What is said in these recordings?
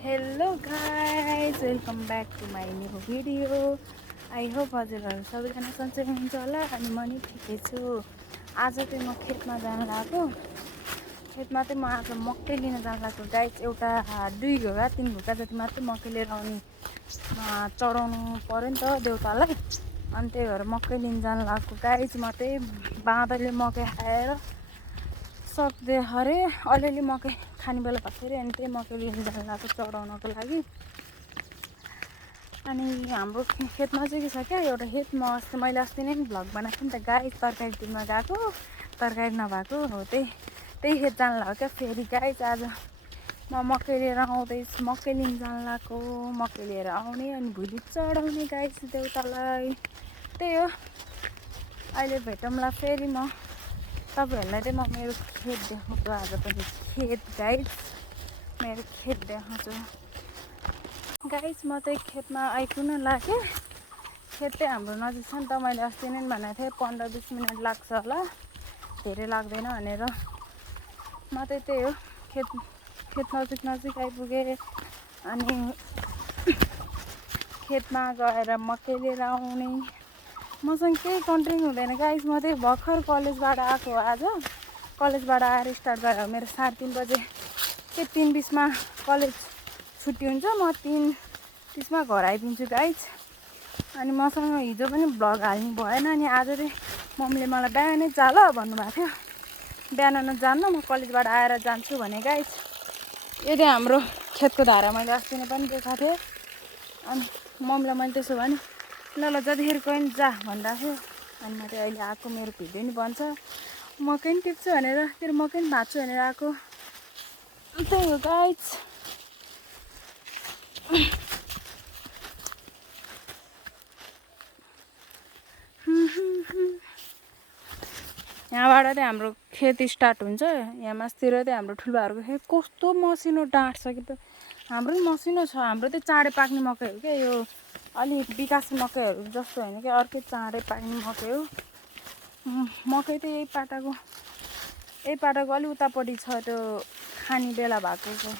Hello guys, welcome back to my new video. I hope हजुरहरू सबैजना सन्चै हुनुहुन्छ होला अनि म नि ठिकै छु। आज चाहिँ म खेतमा जान लागेको। खेतमा चाहिँ म आज मकै लिन जान लागेको गाइज। एउटा 2 घोगा 3 घोगा जति मात्रै मकै लिएर आउने चढाउनु पऱ्यो नि त देउतालाई। अनि त्यही भएर मकै लिन जान लागेको गाइज। म चाहिँ बाँदरले मकै खाएर सक्दै अरे अलिअलि मकै खाने बेला भएको थियो अरे, अनि त्यही मकै लिन जान लागेको चढाउनको लागि। अनि हाम्रो खेतमा चाहिँ के छ क्या, एउटा खेत मैले अस्ति नै भ्लग बनाएको थिएँ नि त गाइज, तरकारी टिप्न गएको, तरकारी नभएको हो त्यही खेत जान लाग्यो क्या फेरि गाइज। आज म मकै लिएर आउँदैछु, मकै लिन जान लागेको। मकै लिएर आउने अनि भुलि चढाउने गाइज देउतालाई। त्यही हो, अहिले भेटौँला फेरि। म तपाईँहरूलाई चाहिँ म मेरो खेत देखाउँछु आज पनि। खेत गाइज, मेरो खेत देखाउँछु गाइज। म चाहिँ खेतमा आइपुग्न लागेँ। खेत चाहिँ हाम्रो नजिक छ नि त, मैले अस्ति नै भनेको थिएँ 15-20 मिनट लाग्छ होला, धेरै लाग्दैन भनेर। म चाहिँ त्यही हो, खेत नजिक आइपुगेँ। अनि खेतमा गएर मकै लिएर आउने। मसँग केही कन्टेन्ट हुँदैन गाइज। म चाहिँ भर्खर कलेजबाट आएको आज। कलेजबाट आएर स्टार्ट गरेर मेरो 3:30 बजे के 3:20मा कलेज छुट्टी हुन्छ। म 3:30मा घर आइपुग्छु गाइज। अनि मसँग हिजो पनि भ्लग हाल्नु भएन। अनि आज चाहिँ मम्मीले मलाई बिहानै जा ल भन्नुभएको थियो। बिहान नजान्न, म कलेजबाट आएर जान्छु भने गाइज। यदि हाम्रो खेतको धारा मैले अस्ति नै पनि देखाएको थिएँ। अनि मम्मीलाई मैले त्यसो भने ल जतिखेर गयो नि जा भनिरहेको थियो। अनि म चाहिँ अहिले आएको, मेरो भिडियो नि बन्छ, मकै नि टिप्छु भनेर, फेरि मकै नि भाँच्छु भनेर आएको। त्यही हो गाइज। यहाँबाट चाहिँ हाम्रो खेत स्टार्ट हुन्छ। यहाँ मासतिर चाहिँ हाम्रो ठुलोहरूको खेत कस्तो मसिनो डाँठ छ कि त। हाम्रो पनि मसिनो छ, हाम्रो चाहिँ चाँडै पाक्ने मकै हो क्या यो। अलि विकास मकैहरू जस्तो होइन क्या, अर्कै चाँडै पाक्ने मकै हो। मकै चाहिँ यही पाटाको अलि उतापट्टि छ, त्यो खाने बेला भएको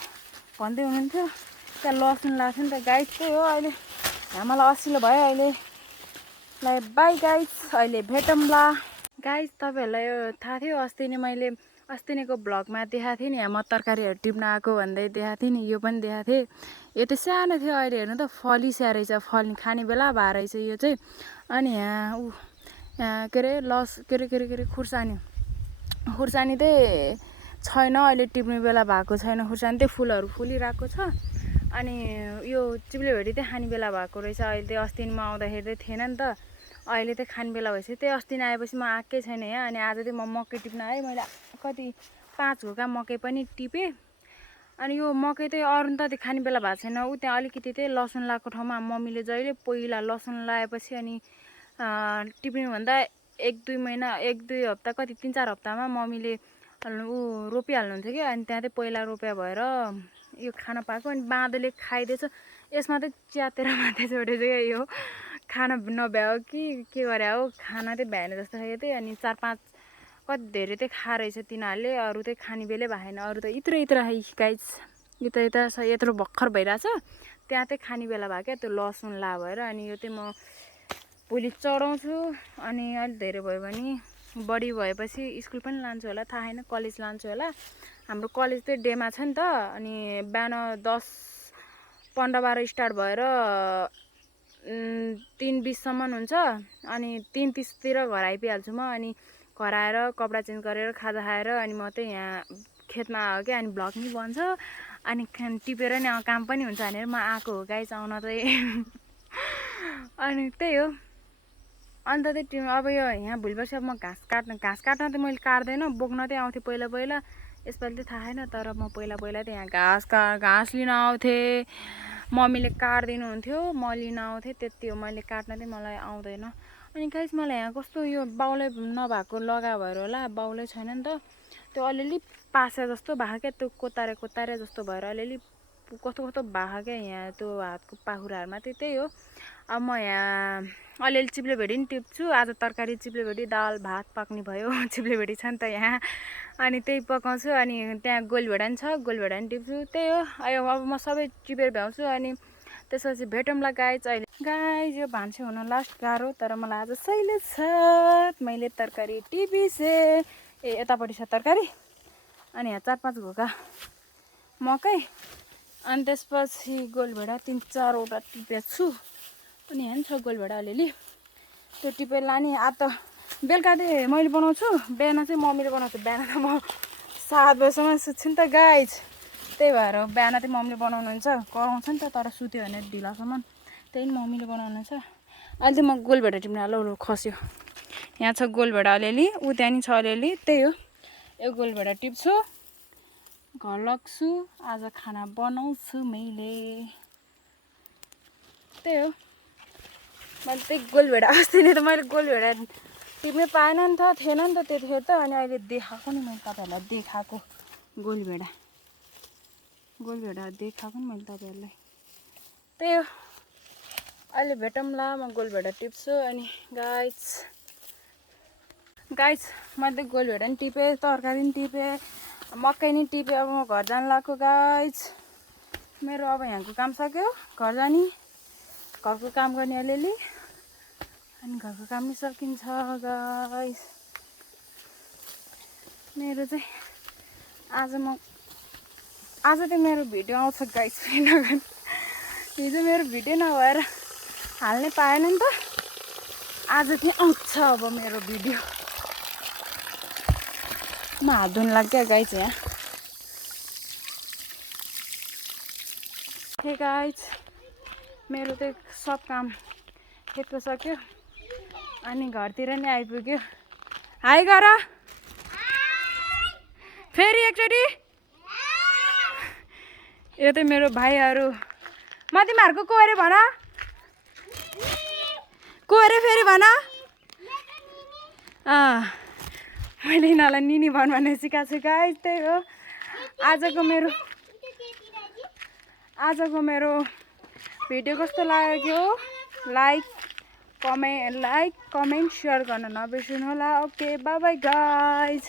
भन्दै हुनुहुन्थ्यो। त्यहाँ लसुन लाग्थ्यो नि त गाइज। त्यही हो, अहिले यहाँ मलाई असिलो भयो। अहिले ल बाई गाइज, अहिले भेटौँला गाइज। तपाईँहरूलाई यो थाहा थियो, अस्ति नैको भ्लगमा देखाएको थिएँ नि, यहाँ म तरकारीहरू टिप्न आएको भन्दै देखाएको थिएँ नि। यो पनि देखाएको थिएँ। यो त सानो थियो, अहिले हेर्नु त फलिस्या रहेछ, फल्ने खाने बेला भए रहेछ यो चाहिँ। अनि यहाँ के अरे खुर्सानी चाहिँ छैन अहिले, टिप्ने बेला भएको छैन खुर्सानी चाहिँ। फुलहरू फुलिरहेको छ। अनि यो चिप्ले भेटी चाहिँ खाने बेला भएको रहेछ अहिले चाहिँ। अस्ति म आउँदाखेरि चाहिँ थिएन नि त, अहिले चाहिँ खाने बेला भएपछि त्यही अस्ति नै आएपछि म आएकै छैन यहाँ। अनि आज चाहिँ म मकै टिप्न आएँ। मैले कति 5 घोगा मकै पनि टिपेँ। अनि यो मकै चाहिँ अरू त खाने बेला भएको छैन। ऊ त्यहाँ अलिकति चाहिँ लसुन लगाएको ठाउँमा मम्मीले जहिले पहिला लसुन लगाएपछि अनि टिप्नुभन्दा 1-2 महिना 1-2 हप्ता, कति 3-4 हप्तामा मम्मीले रोपिहाल्नुहुन्थ्यो क्या। अनि त्यहाँ चाहिँ पहिला रोप्या भएर यो खान पाएको। अनि बाँदरले खाइदिएछ। यसमा चाहिँ च्यातेर मात्रै छोडेछ क्या यो। खाना नभ्यायो कि के गरे हो, खाना चाहिँ भ्याएन जस्तो खायो त्यही। अनि 4-5 कति धेरै चाहिँ खा रहेछ तिनीहरूले, अरू चाहिँ खाने बेलै भएन। अरू त इत्र गाइज, यता यत्रो भर्खर भइरहेछ। त्यहाँ चाहिँ खाने बेला भयो क्या त्यो लसुन ला भएर। अनि यो चाहिँ म भोलि चढाउँछु। अनि अलिक धेरै भयो भने, बढी भएपछि स्कुल पनि लान्छु होला, थाहा छैन, कलेज लान्छु होला। हाम्रो कलेज चाहिँ डेमा छ नि त। अनि बिहान 10:15-12 स्टार्ट भएर 3:20सम्म हुन्छ। अनि 3:30तिर घर आइपुगिहाल्छु म। अनि घर आएर कपडा चेन्ज गरेर खाजा खाएर अनि म चाहिँ यहाँ खेतमा आएको क्या। अनि भ्लग नि बन्छ अनि टिपेर नि काम पनि हुन्छ भनेर म आएको हो गाइज, आउन चाहिँ। अनि त्यही हो। अन्त चाहिँ अब यो यहाँ भोलि पर्सि अब म घाँस काट्न चाहिँ मैले काट्दैन, बोक्न चाहिँ आउँथेँ पहिला। यसपालि चाहिँ थाहा छैन, तर म पहिला चाहिँ यहाँ घाँस लिन आउँथेँ। मम्मीले काटिदिनुहुन्थ्यो, म लिन आउँथेँ, त्यति हो। मैले काट्न चाहिँ मलाई आउँदैन। अनि गाइस मलाई यहाँ कस्तो यो बाउलै नभएको लगा भएर होला, बाउलै छैन नि त। त्यो अलिअलि पासे जस्तो भएको क्या, त्यो कोतारे जस्तो भएर अलिअलि कस्तो कस्तो भएको क्या यहाँ त्यो हातको पाखुराहरूमा त्यही हो। अब म यहाँ अलिअलि चिप्ले भेटी पनि टिप्छु। आज तरकारी चिप्ले भेटी दाल भात पाक्ने भयो। चिप्ले भेटी छ नि त यहाँ, अनि त्यही पकाउँछु। अनि त्यहाँ गोलभेडा पनि छ, गोलभेडा पनि टिप्छु। त्यही हो, अब म सबै टिपेर भ्याउँछु। अनि त्यसपछि भेटौँला गाइज। अहिले गाइज यो भान्से हुन लास्ट गाह्रो, तर मलाई आज सहिले छ। मैले तरकारी टिपिसे यतापट्टि छ तरकारी, अनि यहाँ 4-5 घोका मकै, अनि त्यसपछि गोलभेडा 3-4वटा टिपेको छु। अनि यहाँ छ गोलभेडा अलिअलि, त्यो टिपेर लाने। आज त बेलुका चाहिँ मैले बनाउँछु, बिहान चाहिँ मम्मीले बनाउँछु। बिहान त म 7 बजीसम्म सुत्छु नि त गाइज, त्यही भएर बिहान चाहिँ मम्मीले बनाउनुहुन्छ। कराउँछ नि त, तर सुत्यो भने ढिलासम्म, त्यही मम्मीले बनाउनुहुन्छ। अहिले चाहिँ म गोलभेडा टिप्न ल खस्यो। यहाँ छ गोलभेडा अलिअलि, ऊ त्यहाँ नि छ अलिअलि। त्यही हो, यो गोलभेडा टिप्छु, घर लग्छु। आज खाना बनाउँछु मैले, त्यही हो। मैले त्यही गोलभेडा अस्ति नै त मैले गोलभेडा टिप्नै पाएन नि त, थिएन नि त त्यतिखेर त। अनि अहिले देखाएको नि मैले तपाईँहरूलाई, देखाएको गोलभेडा देखाएको नि मैले तपाईँहरूलाई, त्यही हो। अहिले भेटौँला, म गोलभेडा टिप्छु। अनि गाइज मैले गोलभेडा पनि टिपेँ, तरकारी पनि टिपेँ, मकै नि टिपेँ। अब म घर जानु लाग्छु गाइज। मेरो अब यहाँको काम सक्यो, घर जाने, घरको काम गर्ने अलिअलि, अनि घरको काम नि सकिन्छ गाइज। मेरो चाहिँ आज चाहिँ मेरो भिडियो आउँछ गाइज, फेरि हिजो मेरो भिडियो नभएर हाल्नै पाएन नि त, आज चाहिँ आउँछ अब मेरो भिडियो। म हात धुन लाग्यो गाइज यहाँ। हे गाइज, मेरो चाहिँ सब काम खेतको सक्यो, अनि घरतिर नि आइपुग्यो। हाई गर फेरि एकचोटि। यो चाहिँ मेरो भाइहरू। म तिमीहरूको को अरे भन, को अरे फेरि भन। मैले यिनीहरूलाई निनी भन भनेर सिकाएको छु गाइज, त्यही हो। आजको मेरो भिडियो कस्तो लाग्यो, लाइक कमेन्ट सेयर गर्न नबिर्सनु होला। Okay, by by guys.